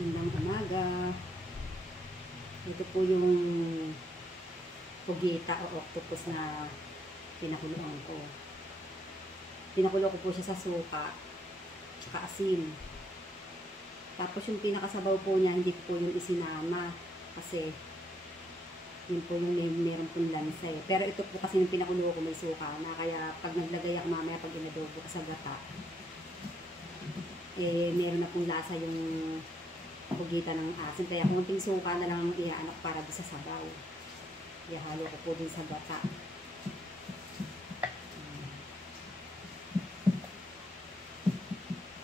Magandang umaga. Ito po yung pugita o octopus na pinakuluan ko. Pinakulo ko po siya sa suka tsaka asin. Tapos yung pinakasabaw po niya, hindi po yung isinama kasi yun po yung meron pong lansa eh. Pero ito po kasi yung pinakulo ko may suka na, kaya pag naglagay ako mamaya pag inadobo ko sa gata, eh meron na pong lasa yung pugita ng asin. Kaya kunting suka na lang iaanak para doon sa sabaw. Ihalo ko po din sa gata.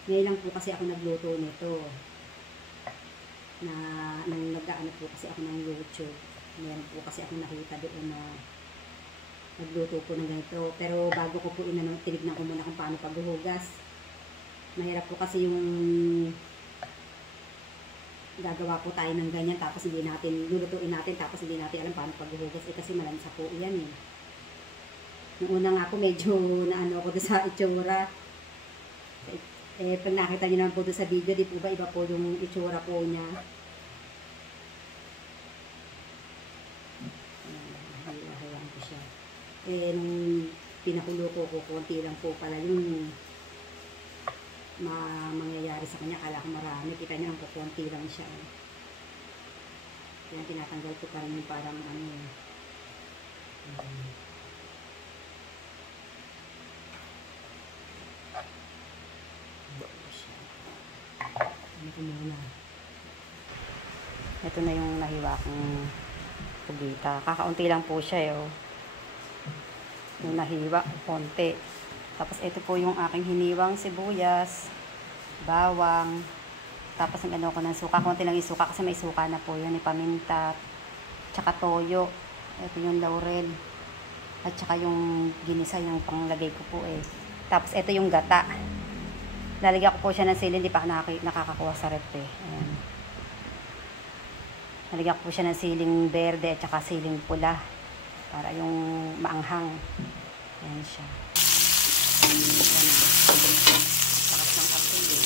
Ngayon lang po kasi ako nagluto nito. Nang nag-aano po kasi ako ng YouTube. Meron po kasi ako nakita doon na nagluto po ng ganito. Pero bago ko po tinignan ko muna kung paano paghuhugas. Mahirap po kasi yung gagawa po tayo ng ganyan tapos hindi natin, lulutuin natin tapos hindi natin alam paano paghuhugas kasi malansa po yan eh. Nung una nga po medyo naano ko doon sa itsura. Pag nakita niyo naman po doon sa video, di po ba iba po yung itsura po niya. Hayaan ko siya. Nung pinakulo ko, konti lang po pala yung mangyayari sa kanya. Kala ko marami. Kita niya lang po, konti lang siya. Kaya tinatanggal ko pa rin yung parang ano. Ito muna. Ito na yung nahiwa kong pugita. Kakaunti lang po siya oh. Yung nahiwa, konti. Tapos ito po yung aking hiniwang sibuyas, bawang, tapos ang ano ko ng suka, konti lang yung suka kasi may suka na po yun, paminta, tsaka toyo, ito yung laurel, at tsaka yung ginisa, yung panglagay ko po eh. Tapos ito yung gata, lalagyan ko po siya ng sili, hindi pa nakakakuha sa rep eh. Ayan. Lalagyan ko po siya ng siling berde at tsaka siling pula, para yung maanghang. Ayan siya. Lakas ng kapil eh.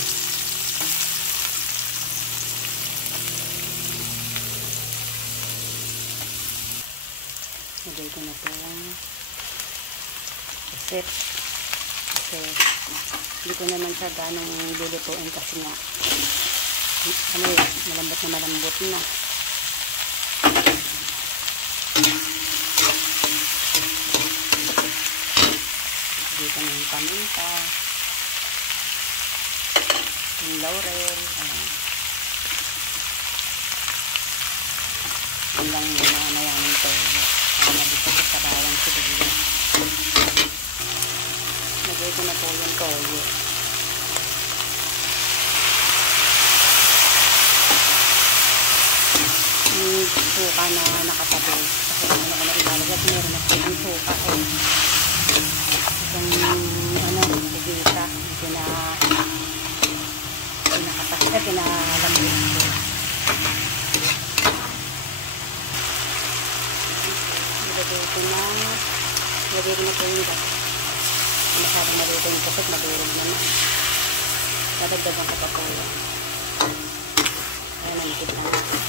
Lagay ko na ito yung set kasi hindi ko naman siya ganong lulutuin kasi nga ano eh, malambot na dito na yung paminta, yung laurel, yun lang yung mga mayamin to para mabisa ko sa bawang sibuyas. Lagay ko na po yung toyo. Yung suka na nakatabi kasi ano ko na ilalagay, meron na po yung suka eh. Itong pugita, pinalambot ko. Lagay ko na po yung gata. Masyadong maluto yung kasot, madurog naman. Dadagdagan ko pa po yan. Ayan, nanikit na natin.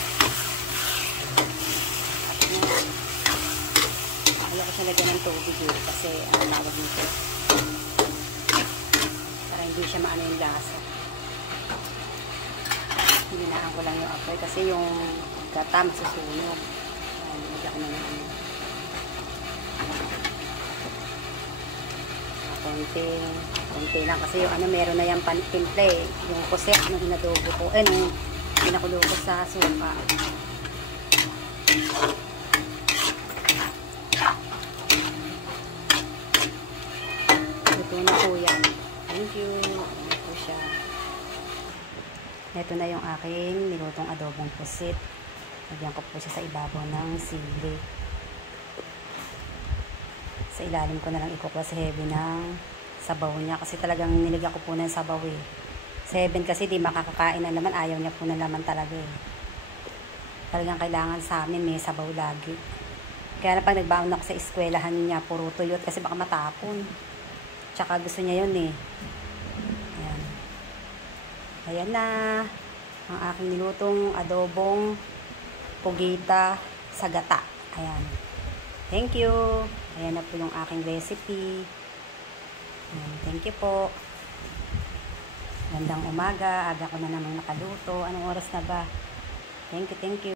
Ayaw ko siya lagyan ng tubig kasi ang tawag nito para hindi siya maano yung lasa. Hinaan ko lang yung apoy kasi yung gata masusunog. Hindi ako naman konti lang kasi yung meron na yung timple eh. Yung kuset nung inadobo ko nung pinakulo ko sa suka. Ito na po yan. Thank you. Ito po siya. Ito na yung aking nilutong adobong pusit. Lagyan ko po siya sa ibabaw ng sili. Sa ilalim ko na lang ikukuha sa heavy ng sabaw niya. Kasi talagang nilagyan ko po ng sabaw eh. Sa heaven kasi di makakakain na naman. Ayaw niya po na naman talaga eh. Talagang kailangan sa amin may sabaw lagi. Kaya na pag nagbaon ako sa eskwelahan niya, puro tuyot kasi baka matapon. Tsaka gusto niya yun eh. Ayan. Ayan na. ang aking nilutong adobong pugita sa gata. Ayan. Thank you. Ayan na po yung aking recipe. Ayan. Thank you po. Gandang umaga. Aga ko na namang nakaluto. Anong oras na ba? Thank you, thank you.